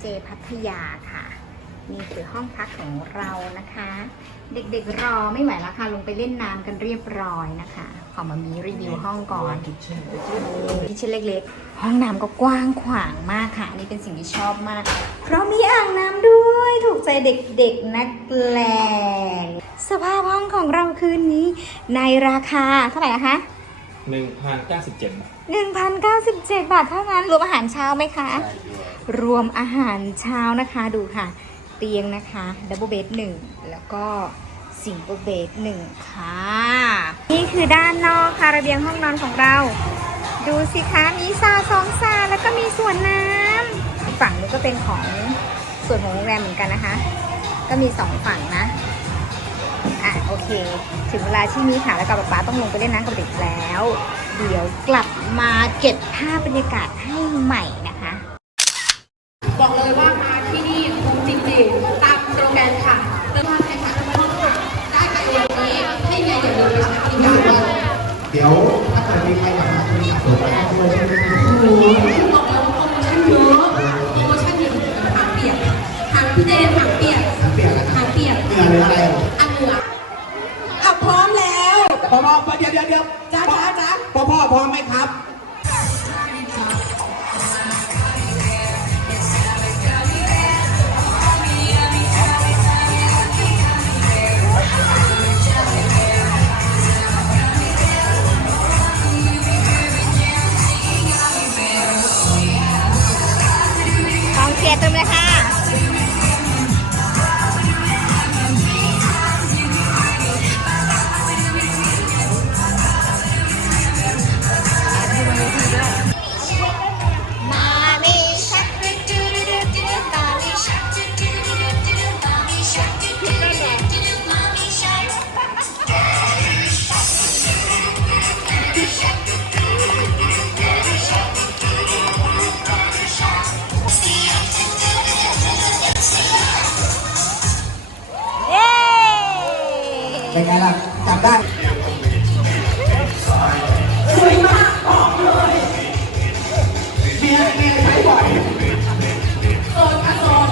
เจพัทยาค่ะ นี่คือห้องพักของเรานะคะ เด็กๆรอไม่ไหวแล้วค่ะ ลงไปเล่นน้ำกันเรียบร้อยนะคะ ขอมามีรีวิวห้องก่อนคิทเช่นเล็กๆ ห้องน้ำก็กว้างขวางมากค่ะอันนี่เป็นสิ่งที่ชอบมาก เพราะมีอ่างน้ำด้วยถูกใจเด็กๆนักแลงสภาพห้องของเราคืนนี้ ในราคาเท่าไหร่นะคะหนึ่งพันเก้าสิบเจ็ดบาท 1,097 บาทเท่านั้นรวมอาหารเช้าไหมคะ รวมอาหารเช้านะคะดูค่ะ เตียงนะคะดับเบิลเบดหนึ่งแล้วก็สิงเกิลเบดหนึ่งค่ะ นี่คือด้านนอกค่ะระเบียงห้องนอนของเรา ดูสิคะมีซาสองซาแล้วก็มีสวนน้ำฝั่งนี้ก็เป็นของส่วนของโรงแรมเหมือนกันนะคะ ก็มีสองฝั่งนะอะโอเค ถึงเวลาที่มีค่ะแล้วกับป๊าป๊าต้องลงไปเล่นน้ำกับเด็กแล้ว เดี๋ยวกลับมาเก็บภาพบรรยากาศให้ใหม่นะคะ บอกเลยว่ามาที่นี่คุ้มจริงๆ ตามสโลแกนค่ะเริ่มว่าใครคะน้ำมันค่ะได้ไปวันนี้ให้ไงอย่าลืมไปใช้บริการด้วยเดี๋ยวถ้าเกิดมีใครอยากมาคุยกับผมก็ได้ด้วยใช่ไหมครับโอ้โหบอกเลยว่าโปรโมชั่นเยอะโปรโมชั่นเยอะหางเปียกหางพี่เจนหางเปียกน้ำเปลี่ยนแล้วหางเปียกเหงื่อหรืออะไรอันเหนืออะพร้อมแล้วพ่อพ่อเดี๋ยวเดี๋ยวเดี๋ยวจ้า มไหมครับกองเชียรต็มเลยค่ะ เป็นไงล่ะจำได้สวยมากบอกเลยเมียเมียใช้บ่อยโซนค่ะโซน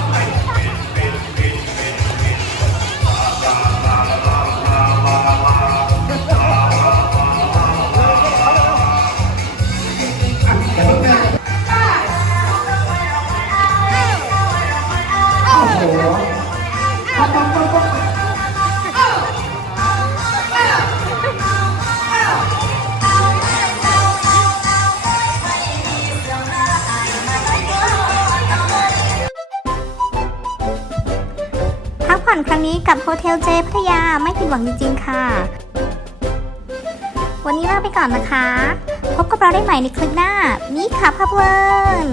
แต่ต้องได้โอ้โห พักผ่อนครั้งนี้กับโฮเทลเจพัทยาไม่ผิดหวังจริงๆค่ะ วันนี้ลาไปก่อนนะคะ พบกับเราได้ใหม่ในคลิปหน้า มีค่ะภาพเวิร์น